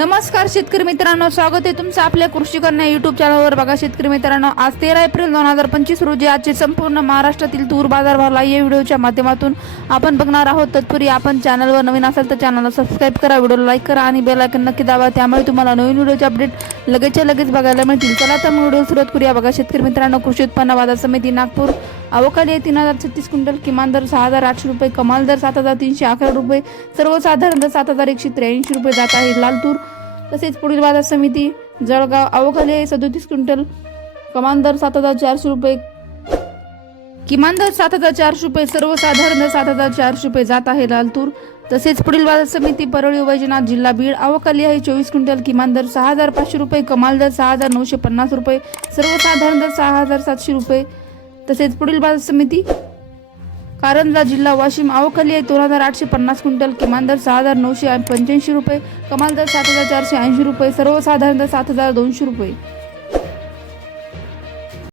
नमस्कार शेतकरी मित्रांनो स्वागत आहे तुमचं आपल्या कृषी कन्या युट्यूब चॅनलवर बघा शेतकरी मित्रांनो आज तेरा एप्रिल दोन हजार पंचवीस रोजी आजचे संपूर्ण महाराष्ट्रातील तूर बाजारभाव या व्हिडिओच्या माध्यमातून आपण बघणार आहोत. तत्पूर्वी आपण चॅनलवर नवीन असाल तर चॅनलला सबस्क्राईब करा व्हिडिओला लाईक करा आणि बेल आयकन नक्की दाबा. त्यामुळे तुम्हाला नवीन व्हिडिओचे अपडेट लगेचच्या लगेच बघायला मिळतील. चला तर मग व्हिडिओ सुरुवात करूया. बघा शेतकरी मित्रांनो कृषी उत्पन्न बाजार समिती नागपूर अवकाली तीन हजार छत्तीस क्विंटल किमान दर सहा हजार आठशे रुपये कमाल दर सात हजार तीनशे अकरा रुपये सर्वसाधारण दर सात हजार एकशे त्र्याऐंशी रुपये जात आहे. लालतूर तसेच पुढील बाजार समिती जळगाव अवकाली सदोतीस क्विंटल कमान दर सात हजार चारशे रुपये किमान दर सात हजार चारशे रुपये सर्वसाधारण सात हजार चारशे रुपये जात आहे. लालतूर तसेच पुढील बाजार समिती परळी वैजनाथ जिल्हा बीड अवकाली आहे चोवीस क्विंटल किमान दर सहा हजार पाचशे रुपये कमाल दर सहा हजार नऊशे पन्नास रुपये सर्वसाधारण दर सहा हजार सातशे रुपये तसेच पुढील बाजार समिती कारंजा जिल्हा वाशिम आवखाली आहे. दोन हजार आठशे पन्नास क्विंटल किमान दर सहा हजार नऊशे पंच्याऐंशी रुपये कमाल दर सात हजार चारशे ऐंशी रुपये सर्वसाधारण दर सात हजार दोनशे रुपये.